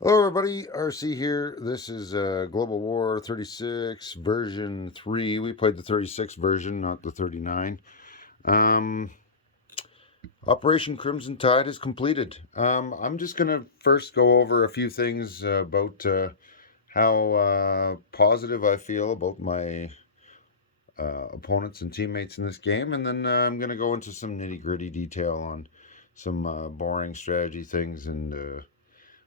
Hello, everybody. RC here. This is Global War 36 version 3. We played the 36 version, not the 39. Um, Operation Crimson Tide is completed. I'm just going to first go over a few things about how positive I feel about my opponents and teammates in this game, and then I'm going to go into some nitty gritty detail on some boring strategy things and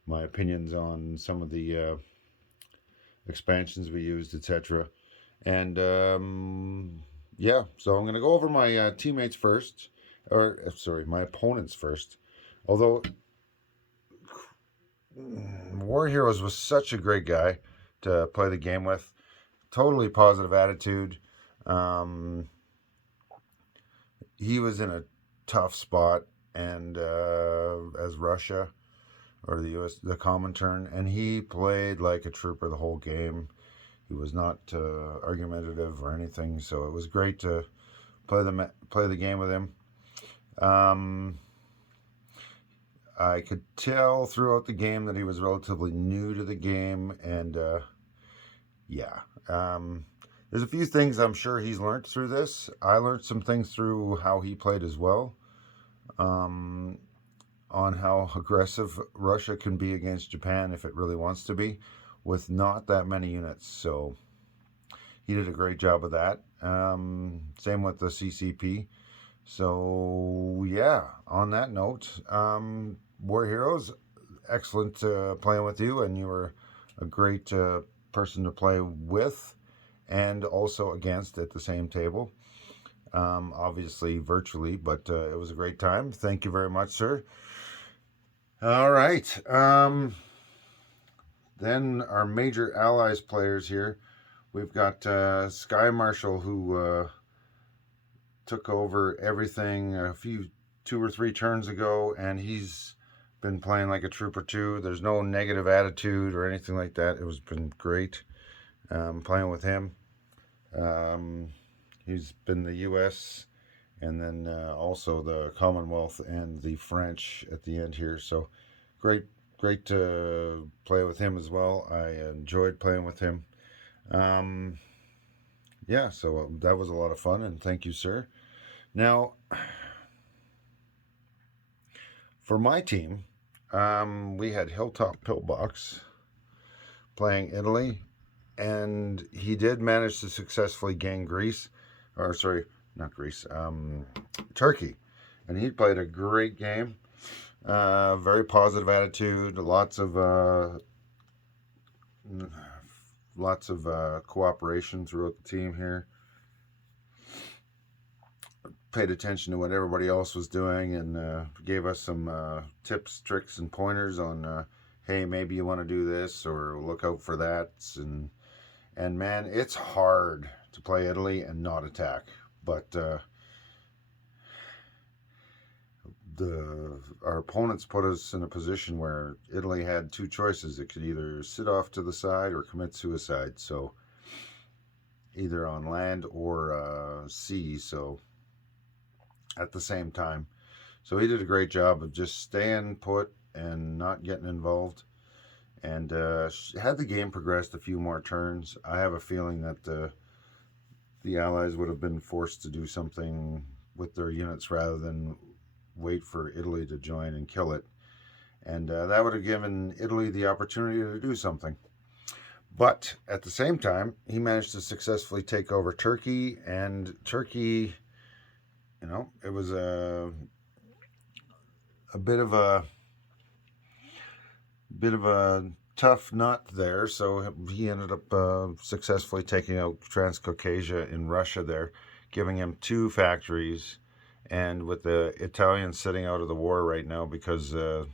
my opinions on some of the expansions we used, etc. And yeah, so I'm going to go over my teammates first, or sorry, my opponents first. Although War Heroes was such a great guy to play the game with, totally positive attitude. Um, he was in a tough spot, and as Russia or the U.S. the Comintern, and he played like a trooper the whole game. He was not argumentative or anything, so it was great to play the game with him. Um, I could tell throughout the game that he was relatively new to the game, and yeah, there's a few things I'm sure he's learned through this. I learned some things through how he played as well, um, on how aggressive Russia can be against Japan if it really wants to be, with not that many units. So he did a great job of that. Same with the CCP. So yeah, on that note, War Heroes, excellent playing with you, and you were a great person to play with and also against at the same table. Obviously virtually, but it was a great time. Thank you very much, sir. All right. Then our major allies players here. We've got Sky Marshal, who took over everything a few 2 or 3 turns ago, and he's been playing like a trooper too. There's no negative attitude or anything like that. It was been great playing with him. Um, he's been the U.S. and then also the Commonwealth and the French at the end here. So great, great to play with him as well. I enjoyed playing with him. Um, yeah, so that was a lot of fun, and thank you, sir. Now, for my team, we had Hilltop Pillbox playing Italy, and he did manage to successfully gain Greece, or sorry, not Greece, Turkey, and he played a great game. Very positive attitude, lots of cooperation throughout the team here. Paid attention to what everybody else was doing and gave us some tips, tricks, and pointers on, hey, maybe you want to do this or look out for that. And man, it's hard to play Italy and not attack. But our opponents put us in a position where Italy had two choices. It could either sit off to the side or commit suicide. So either on land or sea. So at the same time. So he did a great job of just staying put and not getting involved. And had the game progressed a few more turns, I have a feeling that the Allies would have been forced to do something with their units rather than wait for Italy to join and kill it. And that would have given Italy the opportunity to do something. But at the same time, he managed to successfully take over Turkey, and Turkey, it was a bit of a tough nut there. So he ended up successfully taking out Transcaucasia in Russia there, giving him 2 factories. And with the Italians sitting out of the war right now because it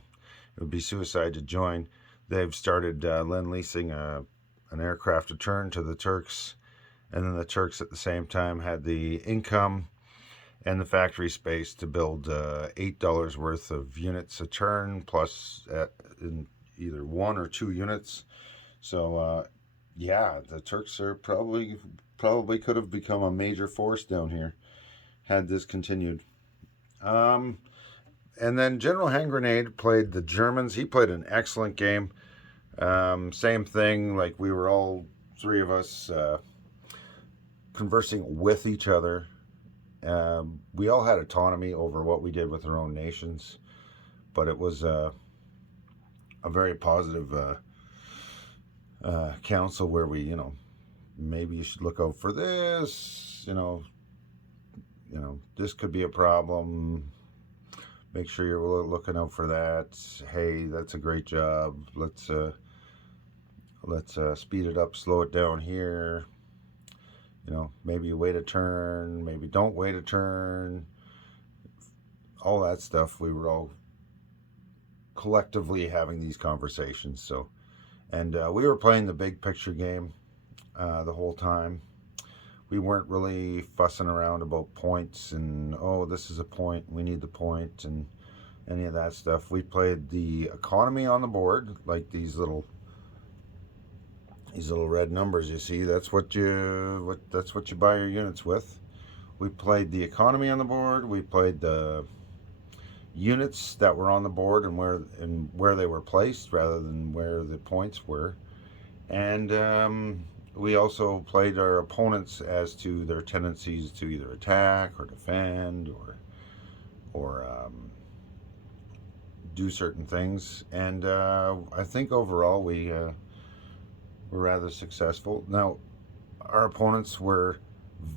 would be suicide to join, they've started lend-leasing an aircraft return to the Turks. And then the Turks at the same time had the income and the factory space to build $8 worth of units a turn, plus in either 1 or 2 units. So yeah, the Turks are probably could have become a major force down here had this continued. Um, and then General Hand Grenade played the Germans. He played an excellent game. Same thing, like we were all three of us conversing with each other. We all had autonomy over what we did with our own nations, but it was a very positive council where we, maybe you should look out for this, this could be a problem. Make sure you're looking out for that. Hey, that's a great job. Let's speed it up, slow it down here. Maybe wait a turn, maybe don't wait a turn. All that stuff. We were all collectively having these conversations. So, and we were playing the big picture game the whole time. We weren't really fussing around about points and, oh, this is a point, we need the point, and any of that stuff. We played the economy on the board, like these little red numbers you see. That's what you buy your units with. We played the economy on the board. We played the units that were on the board and where they were placed rather than where the points were. And we also played our opponents as to their tendencies to either attack or defend or do certain things. And I think overall we were rather successful. Now, our opponents were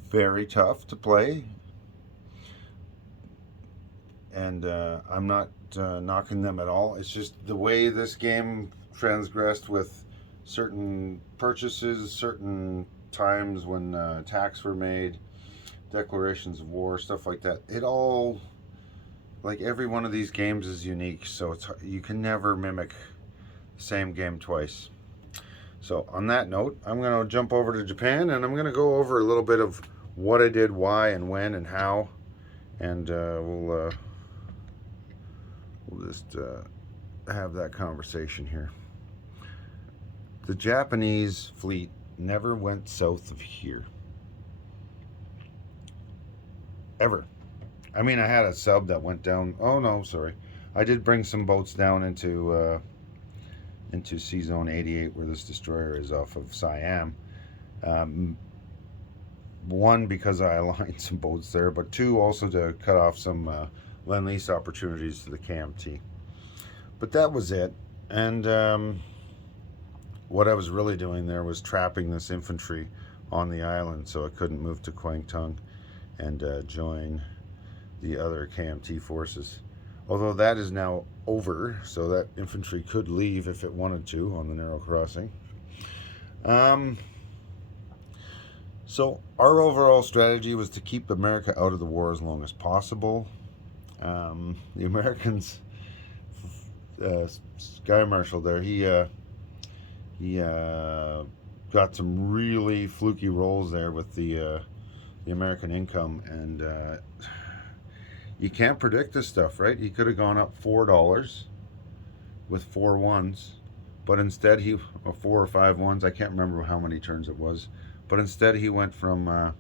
very tough to play, and I'm not knocking them at all. It's just the way this game transgressed with certain purchases, certain times when attacks were made, declarations of war, stuff like that. It all, like every one of these games is unique, so you can never mimic the same game twice. So on that note, I'm going to jump over to Japan, and I'm going to go over a little bit of what I did, why, and when, and how, and we'll just have that conversation here. The Japanese fleet never went south of here. Ever. I mean, I had a sub that went down. Oh, no, sorry. I did bring some boats down into Sea Zone 88, where this destroyer is off of Siam. One, because I aligned some boats there, but two, also to cut off some Lend-Lease opportunities to the KMT. But that was it. And what I was really doing there was trapping this infantry on the island so it couldn't move to Kwangtung and join the other KMT forces. Although that is now over, so that infantry could leave if it wanted to on the narrow crossing. So our overall strategy was to keep America out of the war as long as possible. The Americans, Sky Marshal there, he got some really fluky rolls there with the American income, and you can't predict this stuff, right? He could have gone up $4 with 4 ones, but instead or 4 or 5 ones, I can't remember how many turns it was, but instead he went from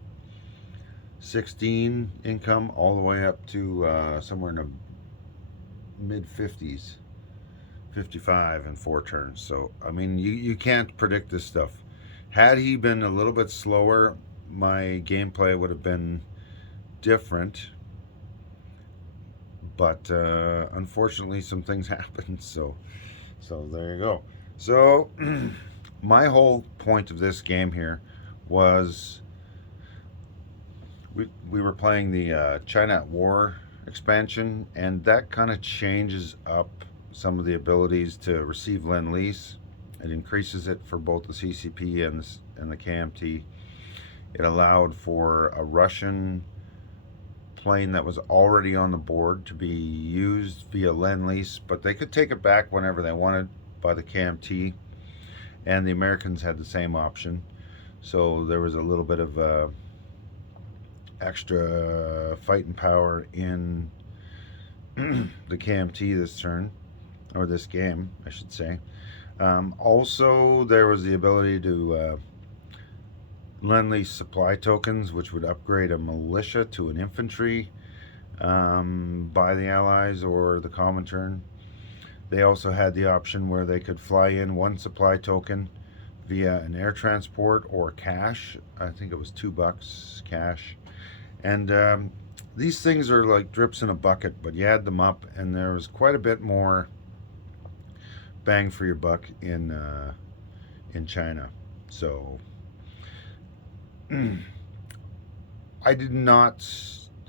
16 income all the way up to somewhere in the mid 50s, 55 in 4 turns. So I mean, you can't predict this stuff. Had he been a little bit slower, my gameplay would have been different, but unfortunately some things happened, so there you go. So my whole point of this game here was we were playing the China at War expansion, and that kind of changes up some of the abilities to receive Lend-Lease. It increases it for both the CCP and the KMT. It allowed for a Russian plane that was already on the board to be used via Lend-Lease, but they could take it back whenever they wanted by the KMT, and the Americans had the same option. So there was a little bit of extra fighting power in the KMT this turn, or this game, I should say. Also, there was the ability to Lend-Lease supply tokens, which would upgrade a militia to an infantry by the Allies or the Comintern. They also had the option where they could fly in one supply token via an air transport or cash. I think it was $2 cash. And these things are like drips in a bucket, but you add them up, and there was quite a bit more bang for your buck in China. So I did not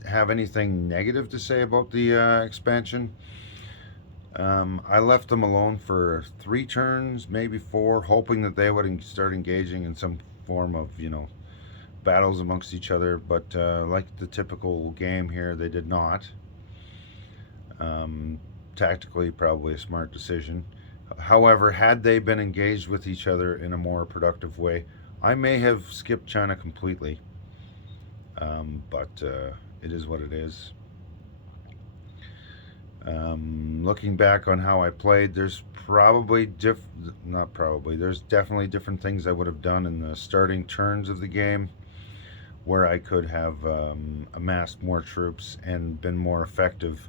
have anything negative to say about the expansion. I left them alone for 3 turns, maybe 4, hoping that they would start engaging in some form of, battles amongst each other. But like the typical game here, they did not. Um, Tactically, probably a smart decision. However, had they been engaged with each other in a more productive way, I may have skipped China completely. But it is what it is. Looking back on how I played, there's not probably, there's definitely different things I would have done in the starting turns of the game where I could have amassed more troops and been more effective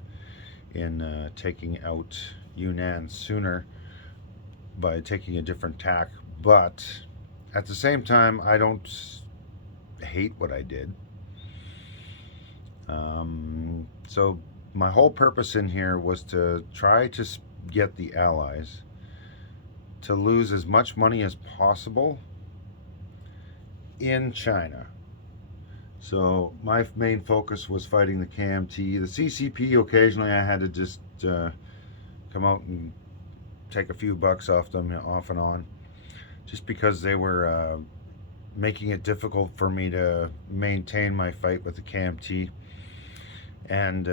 in taking out Yunnan sooner by taking a different tack. But at the same time, I don't hate what I did. So my whole purpose in here was to try to get the Allies to lose as much money as possible in China. So my main focus was fighting the KMT. The CCP, occasionally I had to just come out and take a few bucks off them off and on, just because they were making it difficult for me to maintain my fight with the KMT. And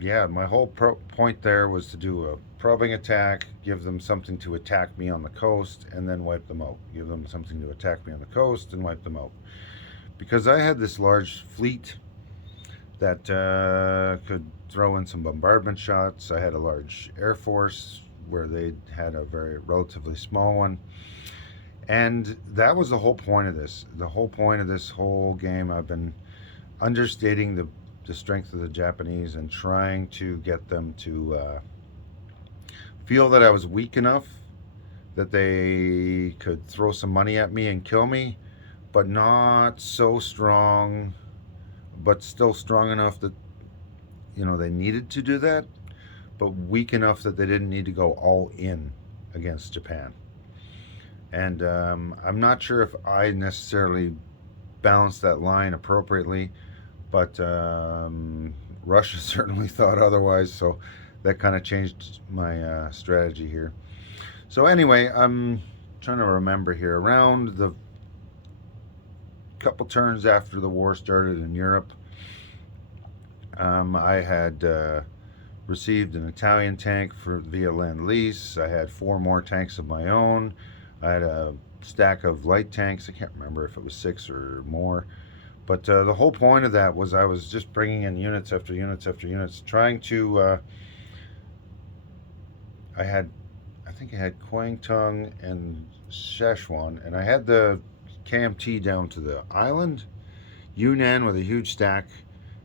yeah, my whole point there was to do a probing attack, give them something to attack me on the coast, and then wipe them out. Give them something to attack me on the coast and wipe them out. Because I had this large fleet that could throw in some bombardment shots. I had a large air force where they had a very relatively small one. And that was the whole point of this. The whole point of this whole game, I've been understating the strength of the Japanese and trying to get them to feel that I was weak enough that they could throw some money at me and kill me, but not so strong, but still strong enough that they needed to do that, but weak enough that they didn't need to go all in against Japan. And I'm not sure if I necessarily balanced that line appropriately, but Russia certainly thought otherwise, so that kind of changed my strategy here. So anyway, I'm trying to remember here. Around the couple turns after the war started in Europe, I had received an Italian tank via Lend-Lease. I had 4 more tanks of my own. I had a stack of light tanks. I can't remember if it was 6 or more. But the whole point of that was I was just bringing in units after units after units, trying to. I think I had Kwangtung and Szechuan, and I had the KMT down to the island, Yunnan with a huge stack,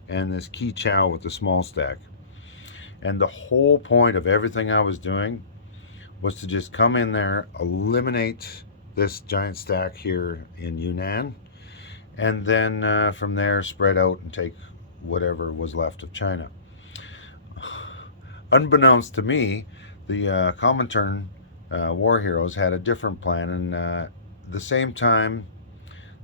and this Qichao with the small stack. And the whole point of everything I was doing was to just come in there, eliminate this giant stack here in Yunnan, and then from there spread out and take whatever was left of China. Unbeknownst to me, the Comintern war heroes had a different plan, and the same time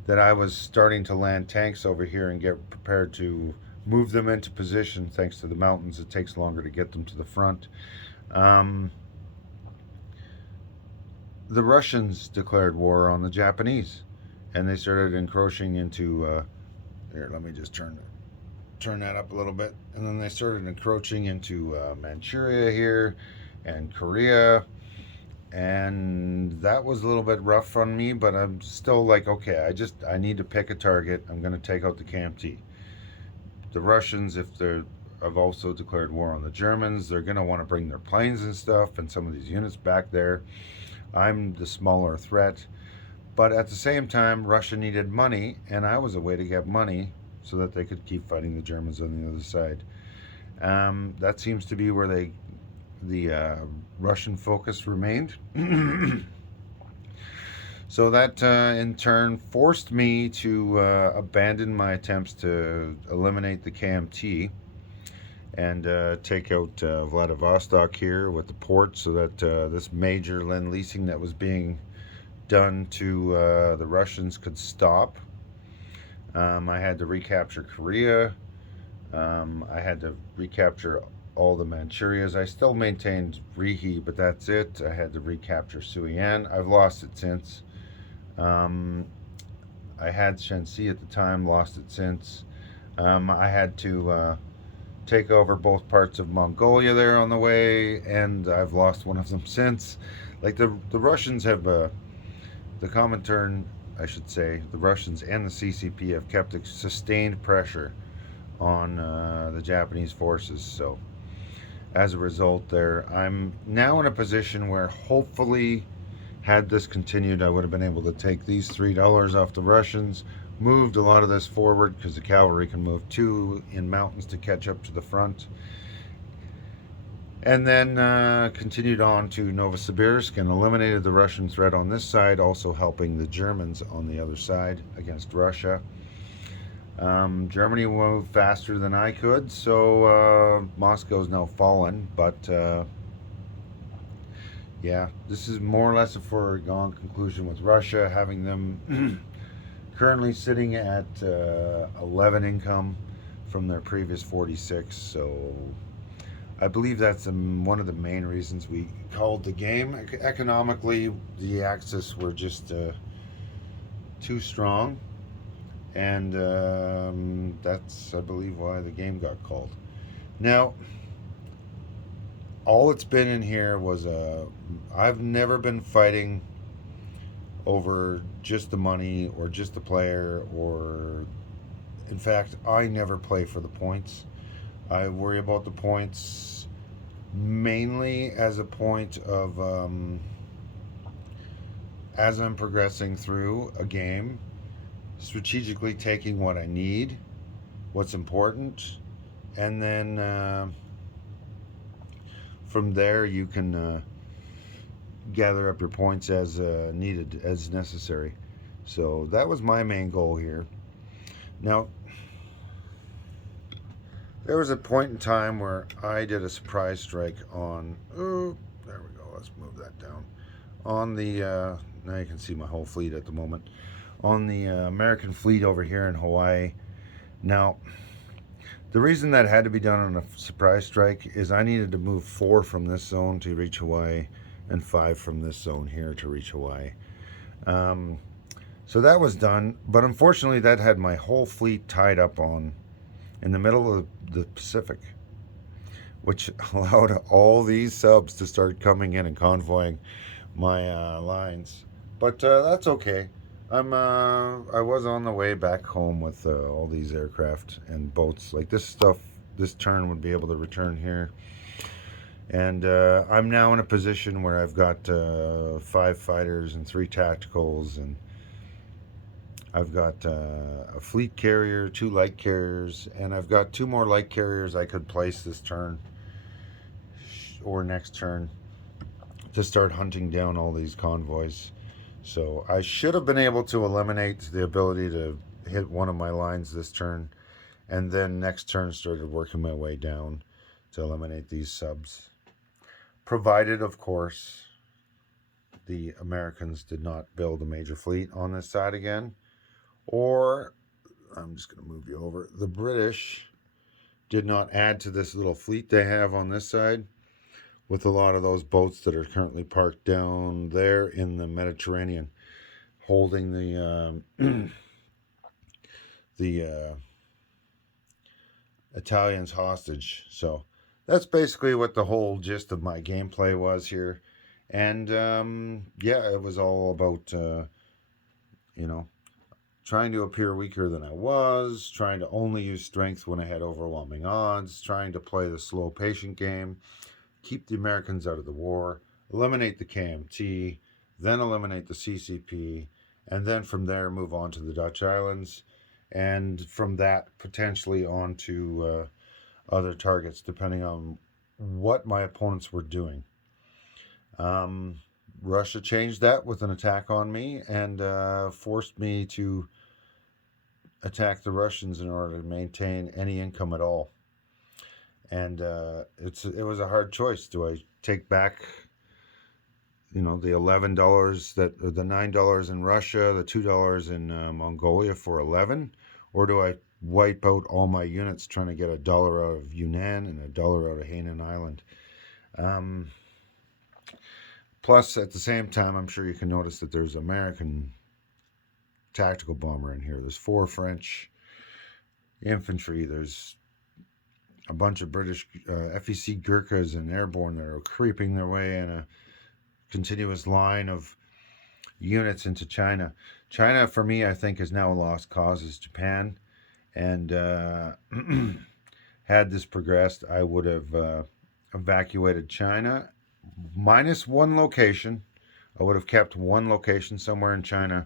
that I was starting to land tanks over here and get prepared to move them into position, thanks to the mountains, it takes longer to get them to the front. The Russians declared war on the Japanese, and they started encroaching into here, let me just turn that up a little bit, and then they started encroaching into Manchuria here and Korea, and that was a little bit rough on me, but I'm still like, okay, I need to pick a target. I'm going to take out the KMT. The Russians, if have also declared war on the Germans, they're going to want to bring their planes and stuff and some of these units back there. I'm the smaller threat, but at the same time, Russia needed money, and I was a way to get money so that they could keep fighting the Germans on the other side. That seems to be where they the Russian focus remained. So that in turn forced me to abandon my attempts to eliminate the KMT and take out Vladivostok here with the port so that this major lend leasing that was being done to the Russians could stop. I had to recapture Korea. I had to recapture all the Manchurias. I still maintained Rihi, but that's it. I had to recapture Suian. I've lost it since. Um, I had Shanxi at the time, lost it since. I had to take over both parts of Mongolia there on the way, and I've lost one of them since. Like the Russians have the Comintern, I should say, the Russians and the CCP have kept a sustained pressure on the Japanese forces. So as a result, there, I'm now in a position where hopefully, had this continued, I would have been able to take these $3 off the Russians, moved a lot of this forward because the cavalry can move too in mountains to catch up to the front, and then continued on to Novosibirsk and eliminated the Russian threat on this side, also helping the Germans on the other side against Russia. Germany moved faster than I could, so Moscow's now fallen. But yeah, this is more or less a foregone conclusion with Russia, having them currently sitting at 11 income from their previous 46. So I believe that's one of the main reasons we called the game. Economically, the Axis were just too strong, and that's, I believe, why the game got called. Now, all it's been in here was I've never been fighting over just the money or just the player, or in fact, I never play for the points. I worry about the points mainly as a point of as I'm progressing through a game, strategically taking what I need, what's important, and then from there you can gather up your points as needed, as necessary. So that was my main goal here. Now, there was a point in time where I did a surprise strike on. Oh, there we go. Let's move that down. On the now you can see my whole fleet at the moment. On the American fleet over here in Hawaii. Now, the reason that had to be done on a surprise strike is I needed to move 4 from this zone to reach Hawaii, and 5 from this zone here to reach Hawaii. So that was done, but unfortunately, that had my whole fleet tied up on in the middle of the Pacific, which allowed all these subs to start coming in and convoying my lines. But that's okay. I was on the way back home with all these aircraft and boats. Like this stuff, this turn would be able to return here. And I'm now in a position where I've got 5 fighters and 3 tacticals, and I've got a fleet carrier, 2 light carriers, and I've got 2 more light carriers I could place this turn or next turn to start hunting down all these convoys. So I should have been able to eliminate the ability to hit one of my lines this turn, and then next turn started working my way down to eliminate these subs. Provided, of course, the Americans did not build a major fleet on this side again, or I'm just going to move you over. The British did not add to this little fleet they have on this side, with a lot of those boats that are currently parked down there in the Mediterranean, holding the the Italians hostage. So that's basically what the whole gist of my gameplay was here. And yeah, it was all about trying to appear weaker than I was, trying to only use strength when I had overwhelming odds, trying to play the slow, patient game, keep the Americans out of the war, eliminate the KMT, then eliminate the CCP, and then from there move on to the Dutch Islands, and from that potentially on to other targets, depending on what my opponents were doing. Um, Russia changed that with an attack on me and forced me to attack the Russians in order to maintain any income at all. And it was a hard choice. Do I take back, the $11 that or the $9 in Russia, the $2 in Mongolia for 11, or do I wipe out all my units trying to get a dollar out of Yunnan and a dollar out of Hainan Island? Um, Plus, at the same time, I'm sure you can notice that there's American tactical bomber in here. There's 4 French infantry. There's a bunch of British FEC Gurkhas and airborne that are creeping their way in a continuous line of units into China. China, for me, I think is now a lost cause. Is Japan, and had this progressed, I would have evacuated China minus one location. I would have kept one location somewhere in China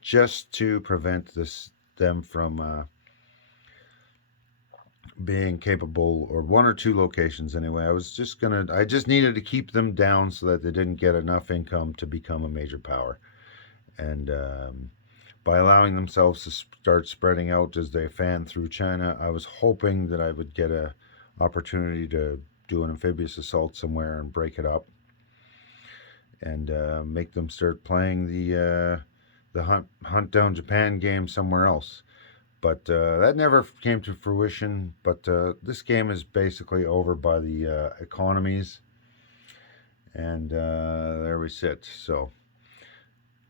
just to prevent them from being capable, or one or two locations anyway. I just needed to keep them down so that they didn't get enough income to become a major power. And by allowing themselves to start spreading out as they fan through China, I was hoping that I would get a opportunity to do an amphibious assault somewhere and break it up and make them start playing the hunt down Japan game somewhere else. But that never came to fruition. But this game is basically over by the economies, and there we sit. So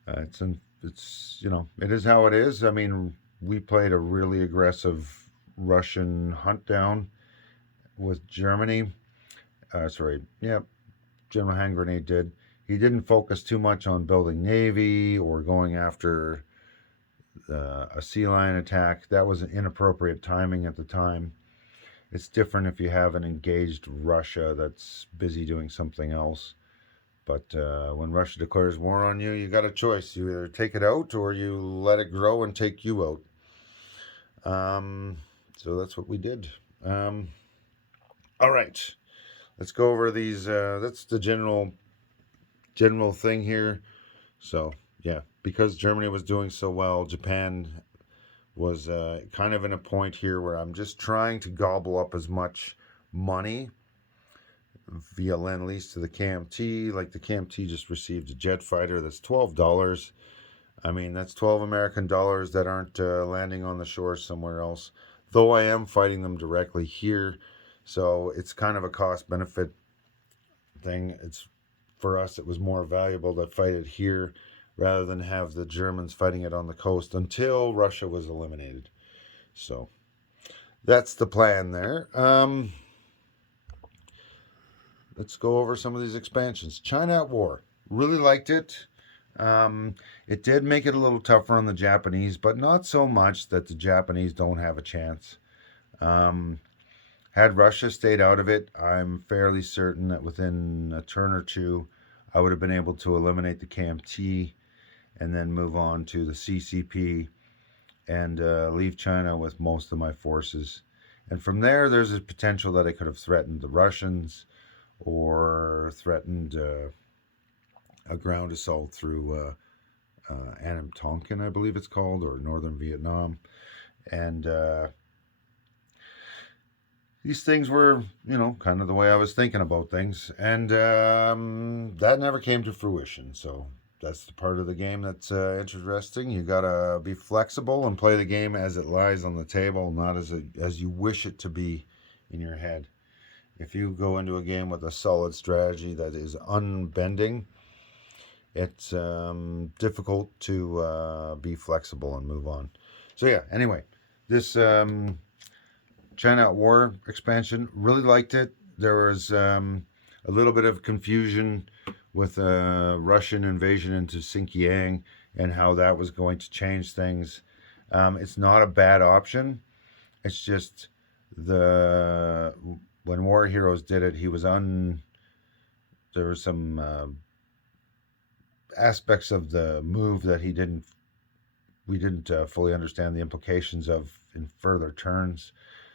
it is how it is. I mean, we played a really aggressive Russian hunt down with Germany. Sorry, yeah, General Hand Grenade did. He didn't focus too much on building navy or going after a sea lion attack. That was an inappropriate timing at the time. It's different if you have an engaged Russia that's busy doing something else. But when Russia declares war on you, you got a choice. You either take it out or you let it grow and take you out. So that's what we did. All right, let's go over these. That's the general thing here. So yeah, because Germany was doing so well, Japan was kind of in a point here where I'm just trying to gobble up as much money via Lend Lease to the KMT. Like the KMT just received a jet fighter that's $12. I mean, that's 12 American dollars that aren't landing on the shore somewhere else. Though I am fighting them directly here, so it's kind of a cost benefit thing. It's for us, it was more valuable to fight it here rather than have the Germans fighting it on the coast until Russia was eliminated. So that's the plan there. Let's go over some of these expansions. China at War. Really liked it. It did make it a little tougher on the Japanese, but not so much that the Japanese don't have a chance. Had Russia stayed out of it, I'm fairly certain that within a turn or two, I would have been able to eliminate the KMT and then move on to the CCP and leave China with most of my forces. And from there, there's a potential that I could have threatened the Russians or threatened a ground assault through Anam Tonkin, I believe it's called, or northern Vietnam. And these things were, kind of the way I was thinking about things. And that never came to fruition. So that's the part of the game that's interesting. You got to be flexible and play the game as it lies on the table, not as you wish it to be in your head. If you go into a game with a solid strategy that is unbending, it's difficult to be flexible and move on. So yeah, anyway, this China at War expansion, really liked it. There was a little bit of confusion with Russian invasion into Xinjiang and how that was going to change things. It's not a bad option. It's just when War Heroes did it, there were some aspects of the move that we didn't fully understand the implications of in further turns.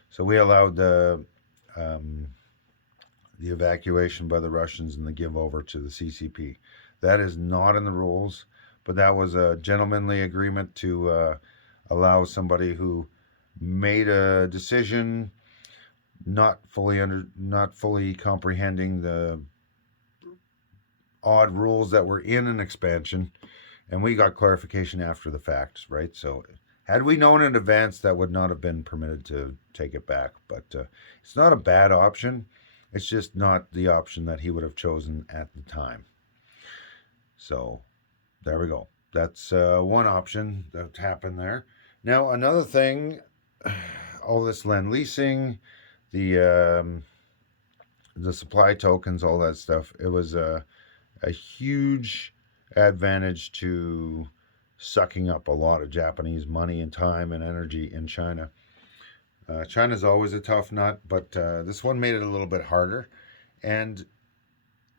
So we allowed the the evacuation by the Russians and the give over to the CCP. That is not in the rules, but that was a gentlemanly agreement to allow somebody who made a decision not fully comprehending the odd rules that were in an expansion, and we got clarification after the fact, right? So had we known in advance, that would not have been permitted to take it back. But it's not a bad option. It's just not the option that he would have chosen at the time. So there we go. That's one option that happened there. Now another thing, all this land leasing, the the supply tokens, all that stuff. It was a huge advantage to sucking up a lot of Japanese money and time and energy in China. China's always a tough nut, but this one made it a little bit harder, and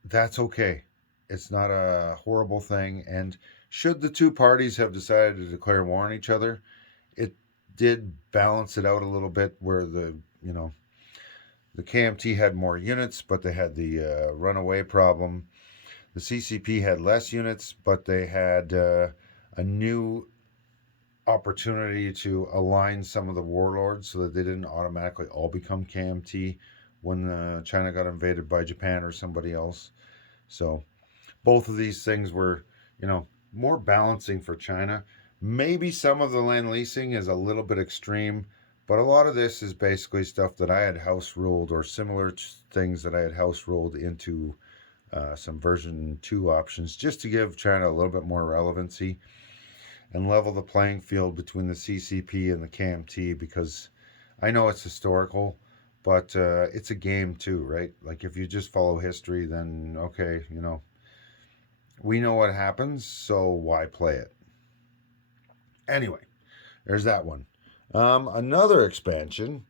that's okay. It's not a horrible thing. And should the two parties have decided to declare war on each other, it did balance it out a little bit where the KMT had more units, but they had the runaway problem. The CCP had less units, but they had a new opportunity to align some of the warlords so that they didn't automatically all become KMT when China got invaded by Japan or somebody else. So both of these things were, more balancing for China. Maybe some of the land leasing is a little bit extreme, but a lot of this is basically stuff that I had house ruled or similar things that I had house ruled into some version 2 options just to give China a little bit more relevancy and level the playing field between the CCP and the KMT, because I know it's historical, but it's a game too, right? Like if you just follow history, then okay, we know what happens, so why play it? Anyway, there's that one. Another expansion,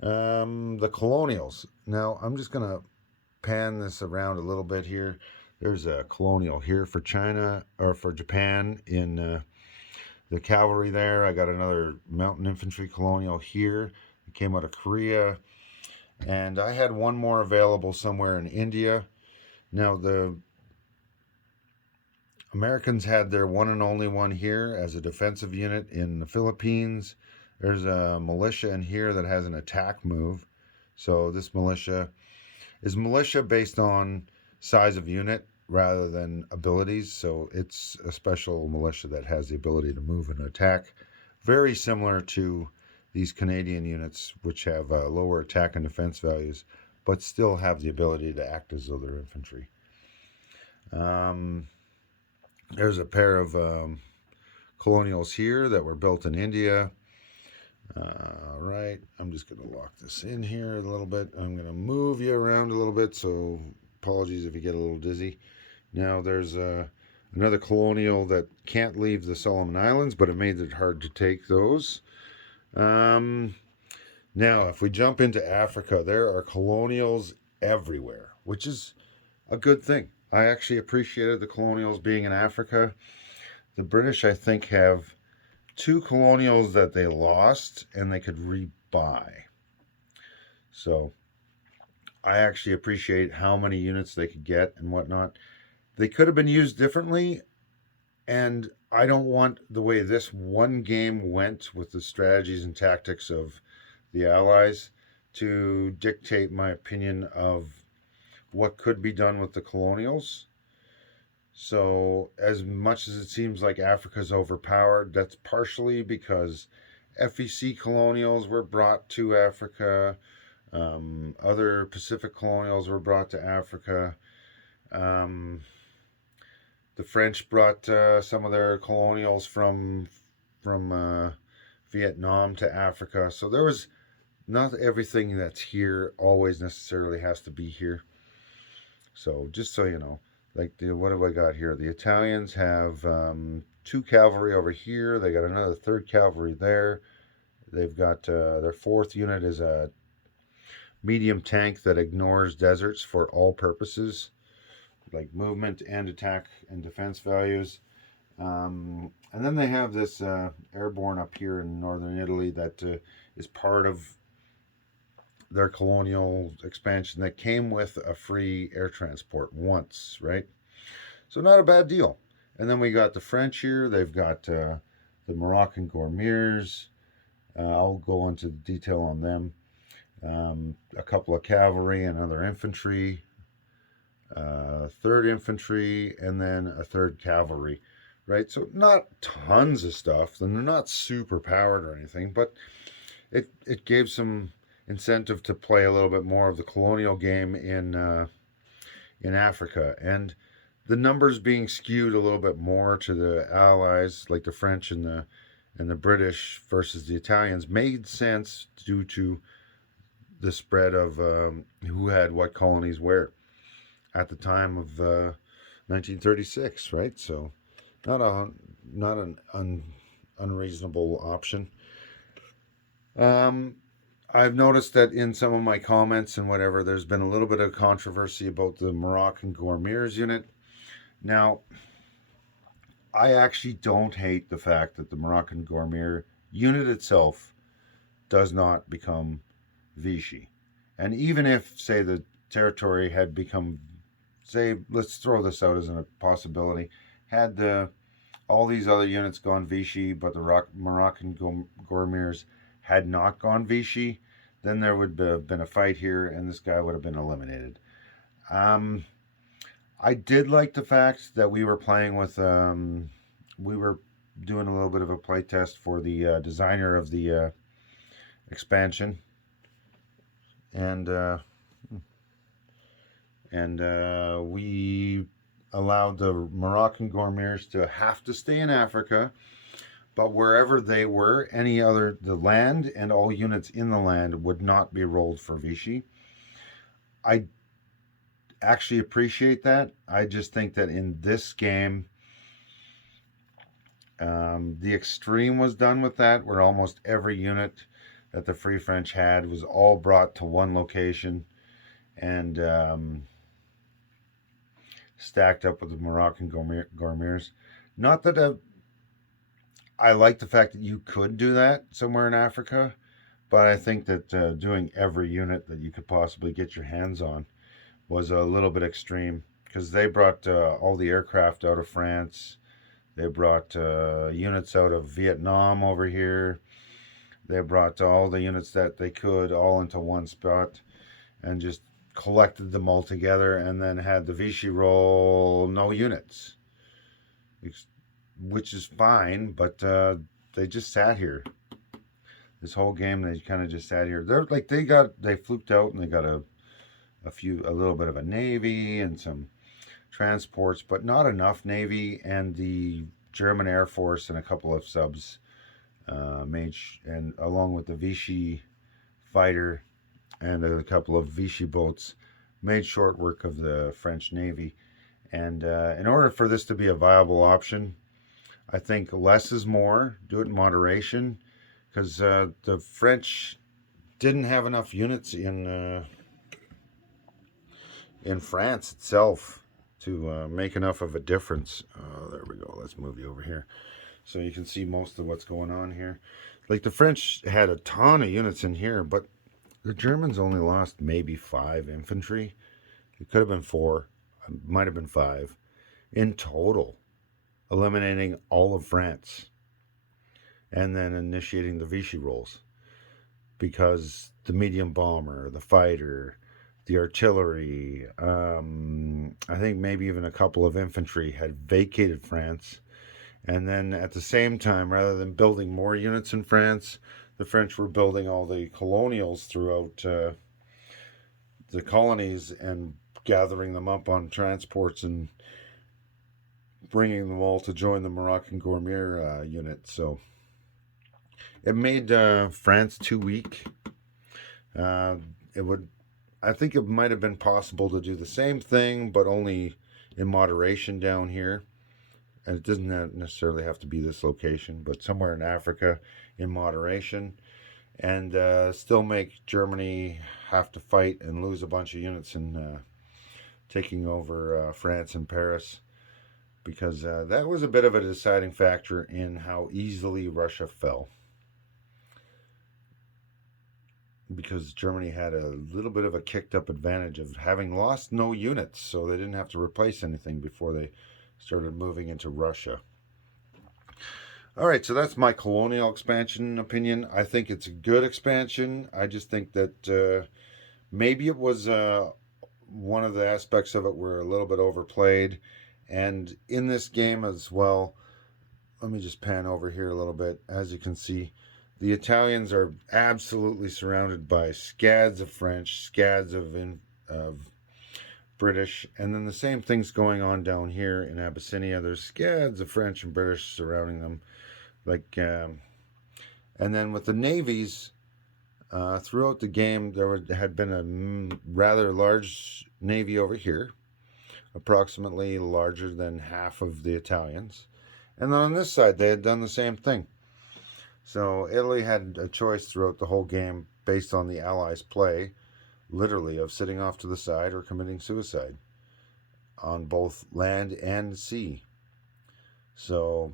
the Colonials. Now, I'm just going to pan this around a little bit here. There's a colonial here for China or for Japan in the cavalry there. I got another mountain infantry colonial here. It came out of Korea. And I had one more available somewhere in India. Now, the Americans had their one and only one here as a defensive unit in the Philippines. There's a militia in here that has an attack move. So this militia is militia based on size of unit rather than abilities. So it's a special militia that has the ability to move and attack. Very similar to these Canadian units, which have lower attack and defense values, but still have the ability to act as though they're infantry. There's a pair of colonials here that were built in India. All right, I'm just going to lock this in here a little bit. I'm going to move you around a little bit, so apologies if you get a little dizzy. Now there's another colonial that can't leave the Solomon Islands, but it made it hard to take those. Now, if we jump into Africa, there are colonials everywhere, which is a good thing. I actually appreciated the colonials being in Africa. The British, I think, have 2 colonials that they lost and they could rebuy. So I actually appreciate how many units they could get and whatnot. They could have been used differently, and I don't want the way this one game went with the strategies and tactics of the Allies to dictate my opinion of what could be done with the colonials. So, as much as it seems like Africa's overpowered, that's partially because FEC colonials were brought to Africa. Other Pacific colonials were brought to Africa. The French brought some of their colonials from Vietnam to Africa. So there was not everything that's here always necessarily has to be here. So just so you know, like what have I got here? The Italians have 2 cavalry over here. They got another 3rd cavalry there. They've got their 4th unit is a medium tank that ignores deserts for all purposes, like movement and attack and defense values. And then they have this airborne up here in northern Italy that is part of their colonial expansion that came with a free air transport once, right? So not a bad deal. And then we got the French here. They've got the Moroccan Gormiers. I'll go into detail on them. A couple of cavalry and other infantry, third infantry, and then a third cavalry, right? So not tons of stuff, and they're not super powered or anything, but it gave some incentive to play a little bit more of the colonial game in Africa, and the numbers being skewed a little bit more to the Allies, like the French and the British versus the Italians, made sense due to the spread of who had what colonies where at the time of 1936, right? So not an unreasonable option. Um, I've noticed that in some of my comments and whatever, there's been a little bit of controversy about the Moroccan Gormiers unit. Now, I actually don't hate the fact that the Moroccan Gormier unit itself does not become Vichy. And even if, say, the territory had become, say, let's throw this out as a possibility, had all these other units gone Vichy, but the Moroccan Gormiers had not gone Vichy, then there would have been a fight here, and this guy would have been eliminated. I did like the fact that we were playing with, we were doing a little bit of a play test for the designer of the expansion, and we allowed the Moroccan Gormiers to have to stay in Africa, but wherever they were, the land and all units in the land would not be rolled for Vichy. I actually appreciate that. I just think that in this game, the extreme was done with that, where almost every unit that the Free French had was all brought to one location and stacked up with the Moroccan Gormiers. Not that I like the fact that you could do that somewhere in Africa, but I think that doing every unit that you could possibly get your hands on was a little bit extreme, because they brought all the aircraft out of France. They brought units out of Vietnam over here. They brought all the units that they could all into one spot and just collected them all together, and then had the Vichy roll no units, which is fine, but they just sat here. This whole game, they kind of just sat here. They're like they fluked out, and they got a little bit of a navy and some transports, but not enough navy. And the German Air Force and a couple of subs and along with the Vichy fighter and a couple of Vichy boats, made short work of the French Navy. And in order for this to be a viable option, I think less is more. Do it in moderation, because the French didn't have enough units in France itself to make enough of a difference. There we go. Let's move you over here so you can see most of what's going on here. Like, the French had a ton of units in here, but the Germans only lost maybe 5 infantry. It could have been 4. It might have been 5 in total, eliminating all of France and then initiating the Vichy rolls, because the medium bomber, the fighter, the artillery, I think maybe even a couple of infantry had vacated France. And then at the same time, rather than building more units in France, the French were building all the colonials throughout the colonies and gathering them up on transports and bringing them all to join the Moroccan Gormier unit. So it made France too weak. I think it might have been possible to do the same thing, but only in moderation down here. And it doesn't necessarily have to be this location, but somewhere in Africa in moderation, and still make Germany have to fight and lose a bunch of units in taking over France and Paris, because that was a bit of a deciding factor in how easily Russia fell. because Germany had a little bit of a kicked up advantage of having lost no units, so they didn't have to replace anything before they started moving into Russia. All right, so that's my colonial expansion opinion. I think it's a good expansion. I just think that maybe it was one of the aspects of it were a little bit overplayed. And in this game as well, let me just pan over here a little bit. As you can see, the Italians are absolutely surrounded by scads of French, scads of British, and then the same thing's going on down here in Abyssinia. There's scads of French and British surrounding them, and then with the navies. Throughout the game, had been a rather large navy over here, approximately larger than half of the Italians. And then on this side, they had done the same thing. So Italy had a choice throughout the whole game based on the Allies' play, literally, of sitting off to the side or committing suicide on both land and sea. So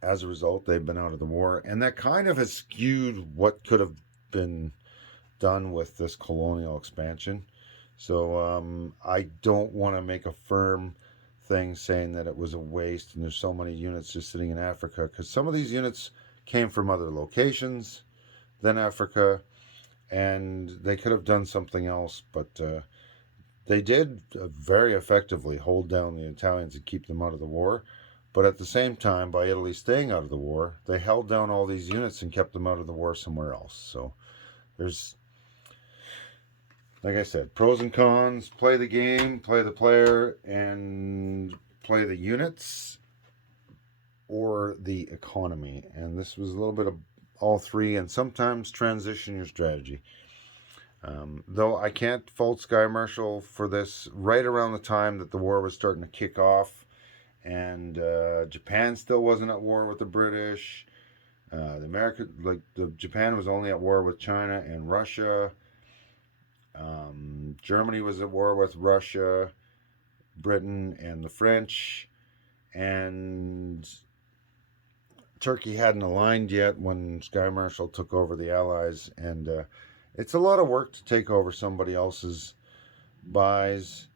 as a result, they've been out of the war. And that kind of has skewed what could have been done with this colonial expansion. So I don't want to make a firm thing saying that it was a waste and there's so many units just sitting in Africa, because some of these units came from other locations than Africa, and they could have done something else, but they did very effectively hold down the Italians and keep them out of the war. But at the same time, by Italy staying out of the war, they held down all these units and kept them out of the war somewhere else. So there's, like I said, pros and cons. Play the game, play the player, and play the units or the economy. And this was a little bit of all three, and sometimes transition your strategy. Though I can't fault Sky Marshal for this. Right around the time that the war was starting to kick off, and Japan still wasn't at war with the British. Japan was only at war with China and Russia. Germany was at war with Russia, Britain, and the French, and Turkey hadn't aligned yet when Sky Marshal took over the Allies. And it's a lot of work to take over somebody else's buys,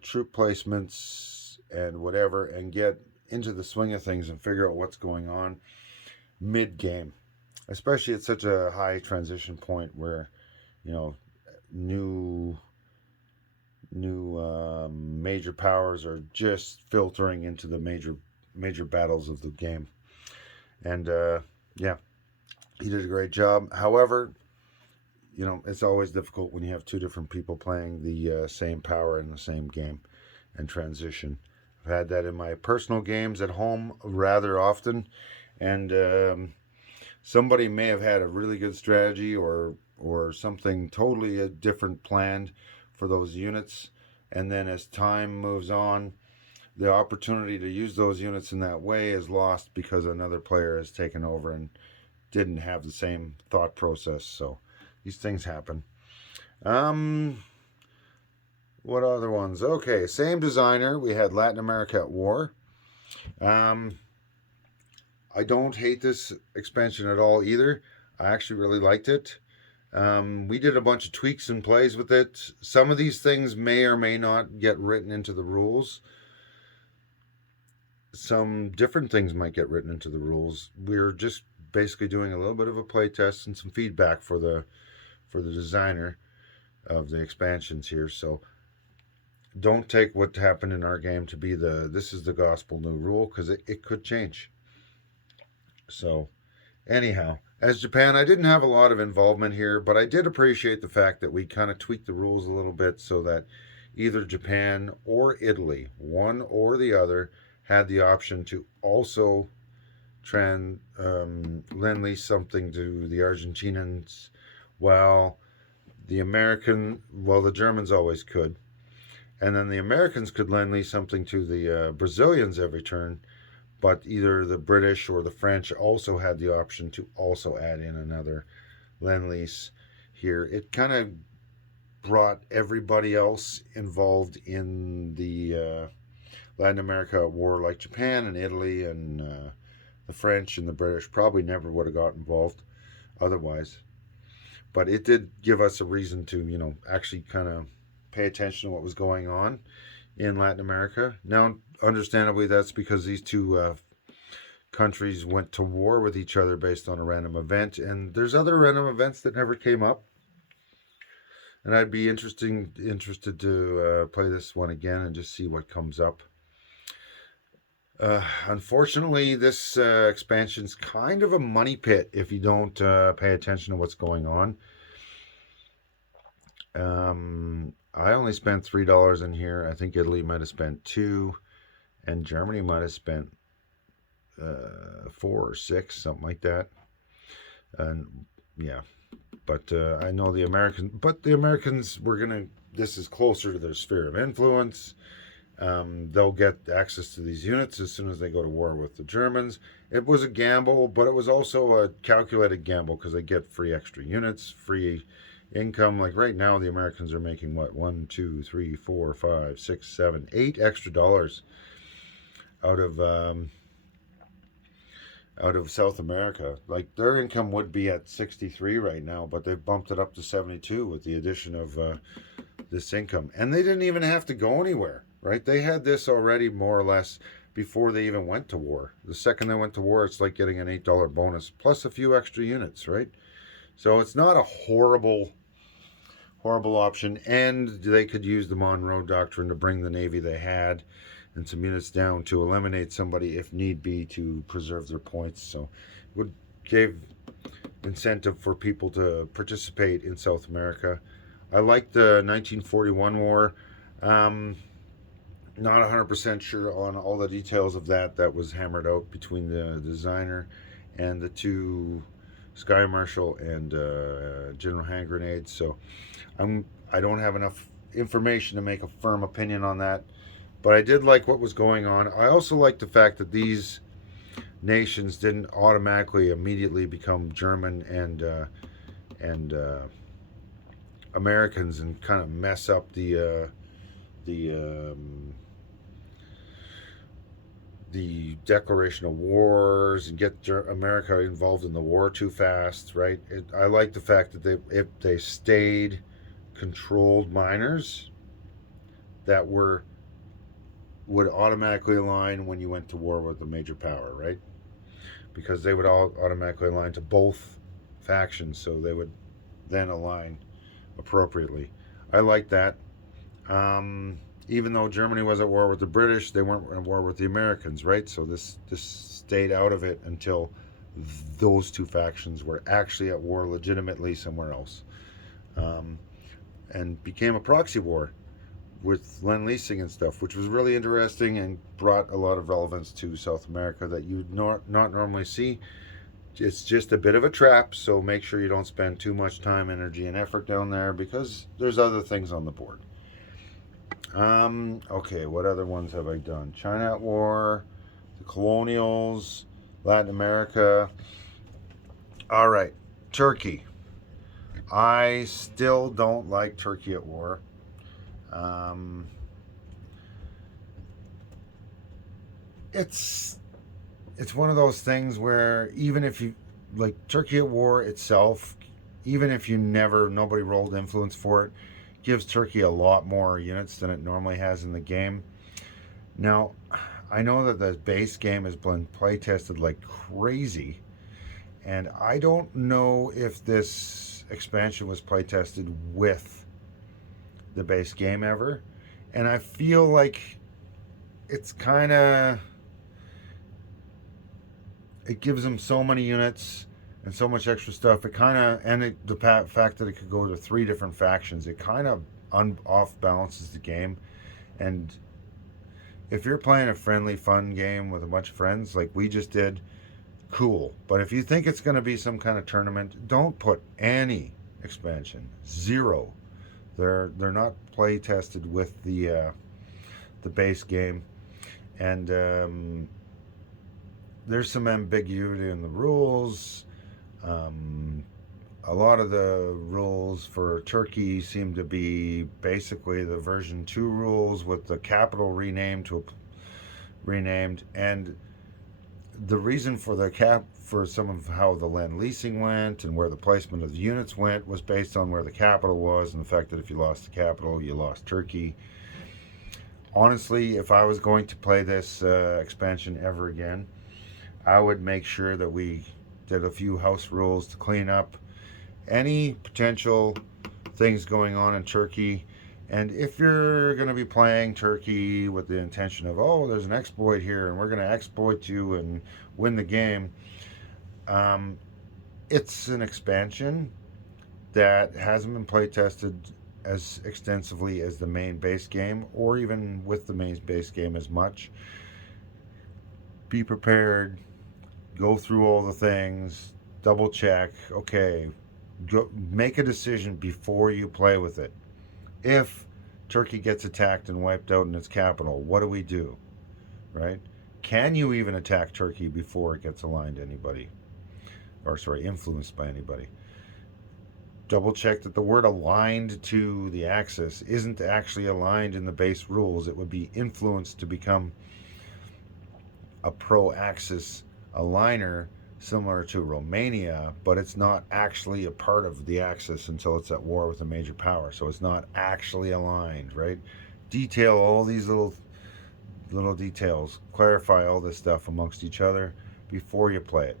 troop placements, and whatever, and get into the swing of things and figure out what's going on mid-game, especially at such a high transition point where, you know, new major powers are just filtering into the major battles of the game. And yeah, he did a great job. However, you know, it's always difficult when you have two different people playing the same power in the same game and transition. I've had that in my personal games at home rather often, and somebody may have had a really good strategy or something totally different planned for those units, and then as time moves on, the opportunity to use those units in that way is lost because another player has taken over and didn't have the same thought process. So these things happen. What other ones? Okay, same designer. We had Latin America at war. I don't hate this expansion at all either. I actually really liked it. We did a bunch of tweaks and plays with it. Some of these things may or may not get written into the rules. Some different things might get written into the rules. We're just basically doing a little bit of a play test and some feedback for the designer of the expansions here. So don't take what happened in our game to be this is the gospel new rule, because it could change. So anyhow, as Japan, I didn't have a lot of involvement here, but I did appreciate the fact that we kind of tweaked the rules a little bit so that either Japan or Italy, one or the other, had the option to also lend lease something to the Argentinians, while the Germans always could. And then the Americans could lend lease something to the Brazilians every turn, but either the British or the French also had the option to also add in another lend lease here. It kind of brought everybody else involved in the Latin America war, like Japan and Italy and the French and the British probably never would have got involved otherwise. but it did give us a reason to, actually kind of pay attention to what was going on in Latin America. Now, understandably, that's because these two countries went to war with each other based on a random event, and there's other random events that never came up. And I'd be interested to play this one again and just see what comes up. Unfortunately, this expansion's kind of a money pit if you don't pay attention to what's going on. I only spent $3 in here. I think Italy might have spent $2, and Germany might have spent 4 or 6, something like that. And yeah, but I know the Americans. But the Americans were gonna. This is closer to their sphere of influence. They'll get access to these units as soon as they go to war with the Germans. It was a gamble, but it was also a calculated gamble because they get free extra units, free income. Like right now, the Americans are making what, 1, 2, 3, 4, 5, 6, 7, 8 extra dollars out of South America. Like their income would be at 63 right now, but they've bumped it up to 72 with the addition of this income. And they didn't even have to go anywhere, right? They had this already more or less before they even went to war. The second they went to war, it's like getting an $8 bonus plus a few extra units, right? So it's not a horrible option. And they could use the Monroe Doctrine to bring the Navy they had and some units down to eliminate somebody if need be to preserve their points. So it would give incentive for people to participate in South America. I like the 1941 war. Not 100% sure on all the details of that. That was hammered out between the designer and the two Sky Marshal and General Hand Grenades. So I don't have enough information to make a firm opinion on that. But I did like what was going on. I also like the fact that these nations didn't automatically immediately become German and Americans and kind of mess up the declaration of wars and get America involved in the war too fast, right? I like the fact that if they stayed controlled miners that would automatically align when you went to war with a major power, right? Because they would all automatically align to both factions, so they would then align appropriately. I like that. Even though Germany was at war with the British, they weren't at war with the Americans, right? So this stayed out of it until those two factions were actually at war legitimately somewhere else, and became a proxy war with Lend-Leasing and stuff, which was really interesting and brought a lot of relevance to South America that you'd not normally see. It's just a bit of a trap, so make sure you don't spend too much time, energy, and effort down there because there's other things on the board. Okay, what other ones have I done? China at War, the Colonials, Latin America. All right, Turkey. I still don't like Turkey at War. It's one of those things where even if you like Turkey at War itself, even if nobody rolled influence for it, gives Turkey a lot more units than it normally has in the game. Now, I know that the base game has been play tested like crazy, and I don't know if this expansion was play tested with the base game ever, and I feel like it's kind of, it gives them so many units and so much extra stuff. It kind of, and the fact that it could go to 3 different factions, it kind of off balances the game. And if you're playing a friendly, fun game with a bunch of friends like we just did, cool. But if you think it's going to be some kind of tournament, don't put any expansion. 0. They're not play tested with the base game, and there's some ambiguity in the rules. A lot of the rules for Turkey seem to be basically the version 2 rules with the capital renamed, and the reason for the cap for some of how the land leasing went and where the placement of the units went was based on where the capital was and the fact that if you lost the capital, you lost Turkey. Honestly, if I was going to play this expansion ever again, I would make sure that we did a few house rules to clean up any potential things going on in Turkey. And if you're going to be playing Turkey with the intention of, oh, there's an exploit here and we're going to exploit you and win the game, um, it's an expansion that hasn't been play tested as extensively as the main base game, or even with the main base game as much. Be prepared, go through all the things, double check, okay, make a decision before you play with it. If Turkey gets attacked and wiped out in its capital, what do we do? Right? Can you even attack Turkey before it gets aligned to anybody? Or, sorry, influenced by anybody? Double check that the word aligned to the axis isn't actually aligned in the base rules. It would be influenced to become a pro-axis aligner similar to Romania, but it's not actually a part of the axis until it's at war with a major power. So it's not actually aligned, right? Detail all these little details. Clarify all this stuff amongst each other before you play it.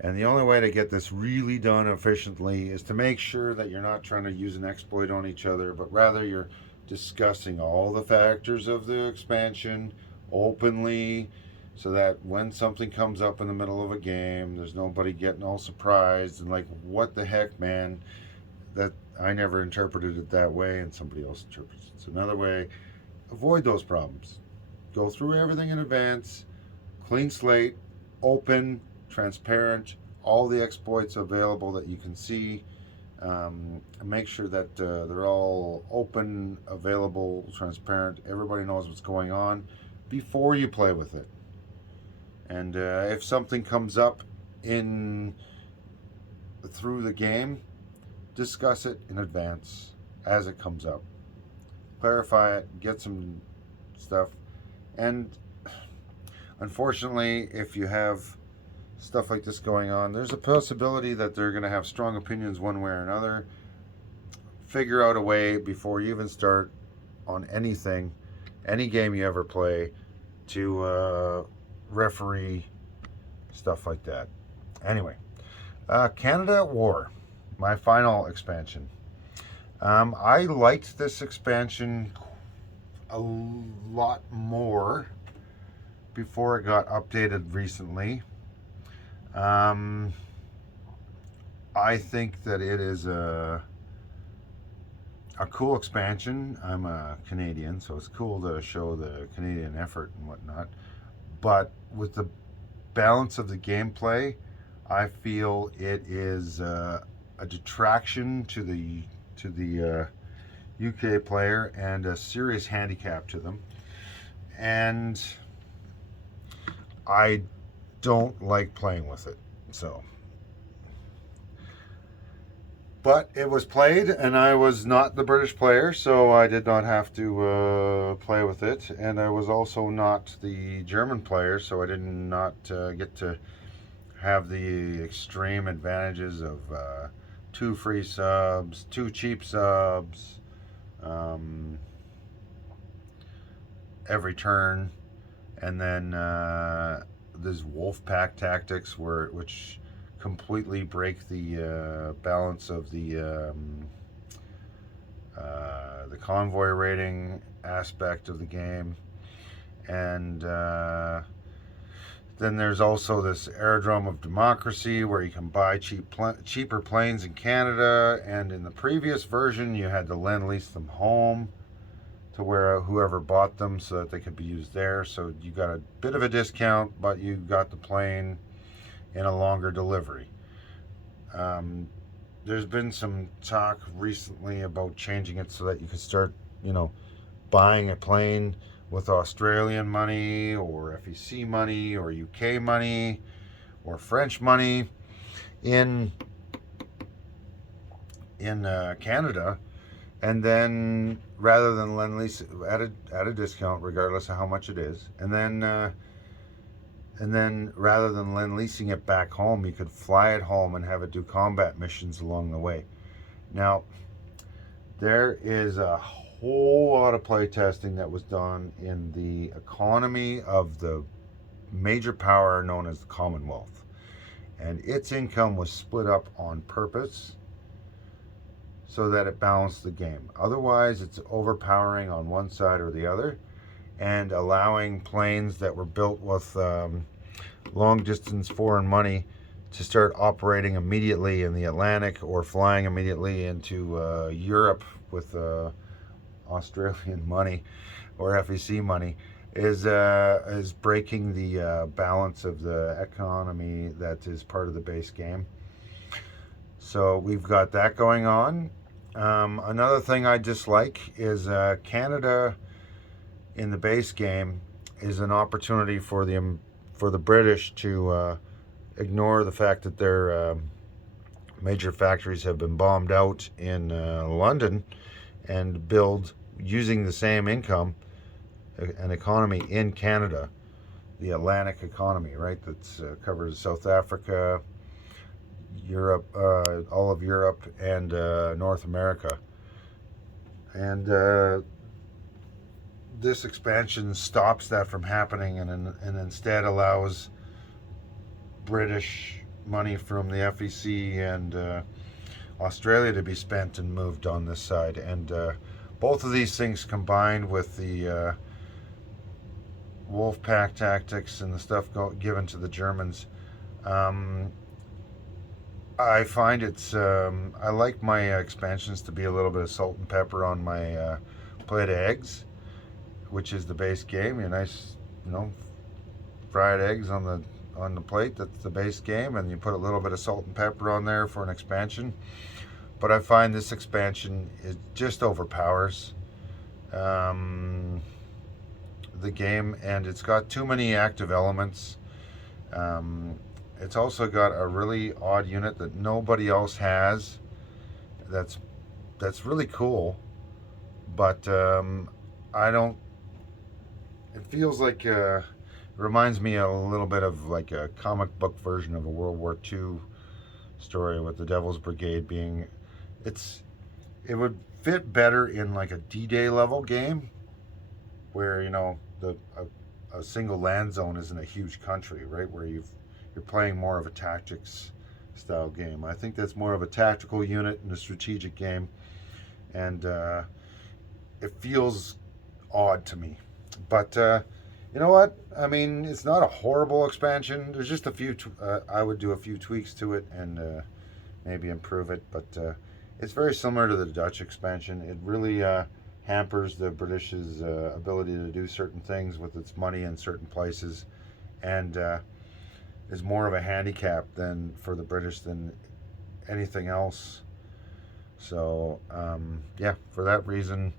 And the only way to get this really done efficiently is to make sure that you're not trying to use an exploit on each other, but rather you're discussing all the factors of the expansion openly, so that when something comes up in the middle of a game, there's nobody getting all surprised and like, what the heck, man? That I never interpreted it that way, and somebody else interprets it another way. Avoid those problems. Go through everything in advance, clean slate, open, transparent, all the exploits available that you can see. Make sure that they're all open, available, transparent. Everybody knows what's going on before you play with it. And if something comes up in through the game, discuss it in advance as it comes up. Clarify it, get some stuff. And unfortunately, if you have stuff like this going on, there's a possibility that they're going to have strong opinions one way or another. Figure out a way before you even start on anything, any game you ever play, to referee stuff like that. Anyway, Canada at War, my final expansion. I liked this expansion a lot more before it got updated recently. I think that it is a cool expansion. I'm a Canadian, so it's cool to show the Canadian effort and whatnot. But with the balance of the gameplay, I feel it is a detraction to the UK player and a serious handicap to them. And I don't like playing with it. So, but it was played, and I was not the British player, so I did not have to play with it. And I was also not the German player, so I did not get to have the extreme advantages of 2 free subs, 2 cheap subs, every turn, and then there's wolf pack tactics which completely break the balance of the convoy raiding aspect of the game. And then there's also this aerodrome of democracy where you can buy cheaper planes in Canada, and in the previous version you had to lend lease them home to where whoever bought them so that they could be used there. So you got a bit of a discount, but you got the plane in a longer delivery. There's been some talk recently about changing it so that you could start, buying a plane with Australian money or FEC money or UK money or French money in Canada, and then rather than lend lease at a discount regardless of how much it is, and then And then rather than leasing it back home, you could fly it home and have it do combat missions along the way. Now, there is a whole lot of playtesting that was done in the economy of the major power known as the Commonwealth. And its income was split up on purpose so that it balanced the game. Otherwise, it's overpowering on one side or the other and allowing planes that were built with long distance foreign money to start operating immediately in the Atlantic or flying immediately into Europe with Australian money or FEC money is breaking the balance of the economy that is part of the base game. So we've got that going on. Another thing I dislike is Canada in the base game is an opportunity for the British to ignore the fact that their major factories have been bombed out in London and build using the same income an economy in Canada, the Atlantic economy, right? That covers South Africa, Europe, all of Europe, and North America. And this expansion stops that from happening and instead allows British money from the FEC and Australia to be spent and moved on this side. And both of these things combined with the wolf pack tactics and the stuff given to the Germans, I find it's I like my expansions to be a little bit of salt and pepper on my plate of eggs, which is the base game. Your nice, fried eggs on the plate. That's the base game, and you put a little bit of salt and pepper on there for an expansion. But I find this expansion just overpowers the game, and it's got too many active elements. It's also got a really odd unit that nobody else has. That's really cool, but I don't. It feels like it reminds me a little bit of like a comic book version of a World War II story with the Devil's Brigade being. It would fit better in like a D-Day level game, where a single land zone isn't a huge country, right? Where you're playing more of a tactics style game. I think that's more of a tactical unit in a strategic game, and it feels odd to me. But you know what? I mean, it's not a horrible expansion. There's just a few. I would do a few tweaks to it and maybe improve it. But it's very similar to the Dutch expansion. It really hampers the British's ability to do certain things with its money in certain places, and is more of a handicap than for the British than anything else. So yeah, for that reason,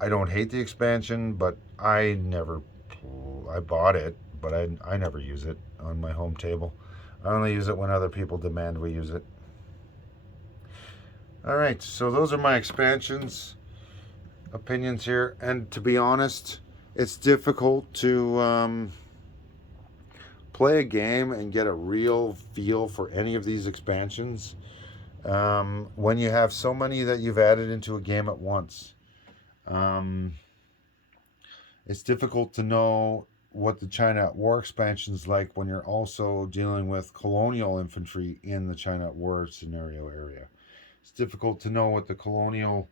I don't hate the expansion, but I bought it, but I never use it on my home table. I only use it when other people demand we use it. All right, so those are my expansions opinions here, and to be honest, it's difficult to play a game and get a real feel for any of these expansions when you have so many that you've added into a game at once. It's difficult to know what the China at War expansion is like when you're also dealing with colonial infantry in the China at War scenario area. It's difficult to know what the colonial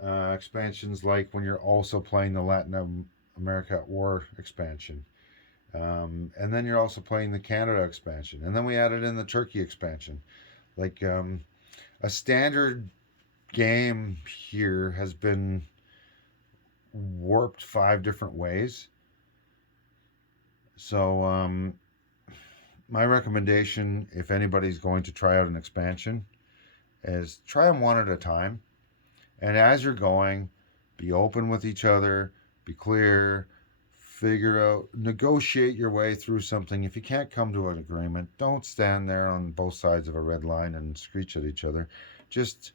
expansions like when you're also playing the Latin America at War expansion. And then you're also playing the Canada expansion. And then we added in the Turkey expansion. Like a standard game here has been warped 5 different ways. So my recommendation, if anybody's going to try out an expansion, is try them one at a time. And as you're going, be open with each other, be clear, figure out, negotiate your way through something. If you can't come to an agreement, don't stand there on both sides of a red line and screech at each other. Just,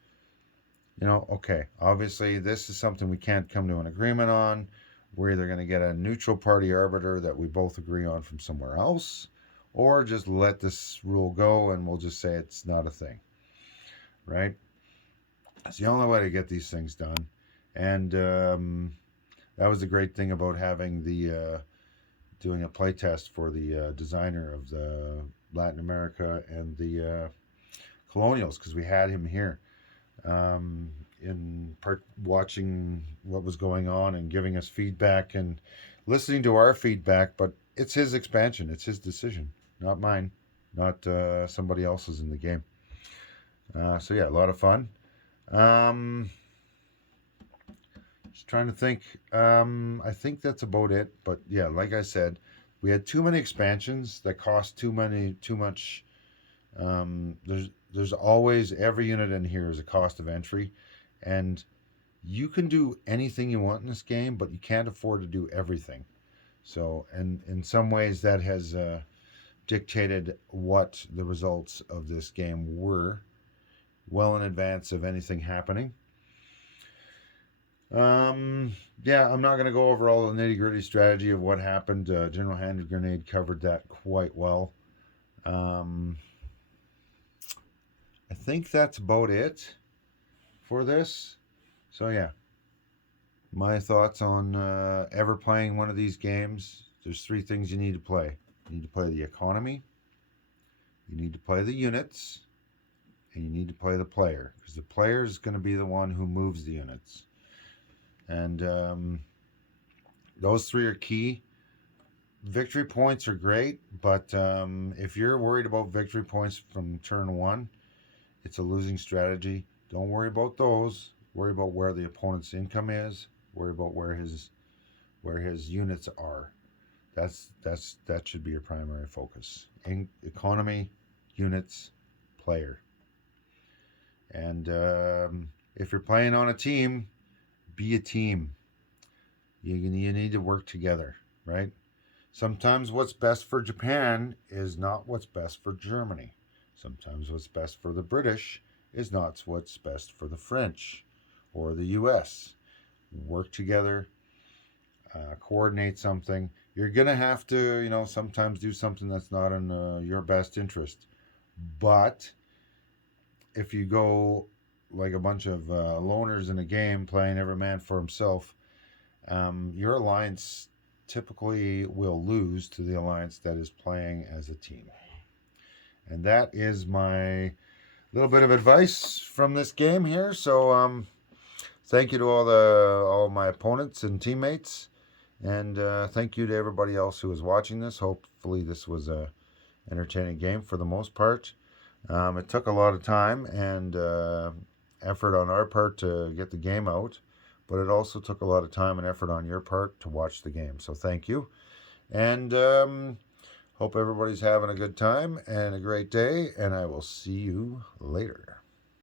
okay, obviously this is something we can't come to an agreement on. We're either going to get a neutral party arbiter that we both agree on from somewhere else, or just let this rule go and we'll just say it's not a thing, right? It's the only way to get these things done. And that was the great thing about having doing a play test for the designer of the Latin America and the Colonials, because we had him here in part watching what was going on and giving us feedback and listening to our feedback. But it's his expansion, it's his decision, not mine, not somebody else's in the game. So yeah, a lot of fun. Um, just trying to think. I think that's about it. But yeah, like I said, we had too many expansions that cost too much. There's always every unit in here is a cost of entry, and you can do anything you want in this game, but you can't afford to do everything. So, and in some ways, that has dictated what the results of this game were well in advance of anything happening. Yeah, I'm not going to go over all the nitty gritty strategy of what happened. General Hand Grenade covered that quite well. I think that's about it for this. So yeah, my thoughts on ever playing one of these games. There's three things you need to play. You need to play the economy, you need to play the units, and you need to play the player, because the player is going to be the one who moves the units. And those three are key. Victory points are great, but if you're worried about victory points from turn one, it's a losing strategy. Don't worry about those. Worry about where the opponent's income is. Worry about where his units are. That should be your primary focus. Economy, units, player. And if you're playing on a team, be a team. You need to work together, right? Sometimes what's best for Japan is not what's best for Germany. Sometimes what's best for the British is not what's best for the French or the US. Work together, coordinate something. You're going to have to, sometimes do something that's not in your best interest. But if you go like a bunch of loners in a game playing every man for himself, your alliance typically will lose to the alliance that is playing as a team. And that is my little bit of advice from this game here. So thank you to all my opponents and teammates, and thank you to everybody else who was watching this. Hopefully this was a entertaining game for the most part. It took a lot of time and effort on our part to get the game out, but it also took a lot of time and effort on your part to watch the game. So thank you, and hope everybody's having a good time and a great day, and I will see you later.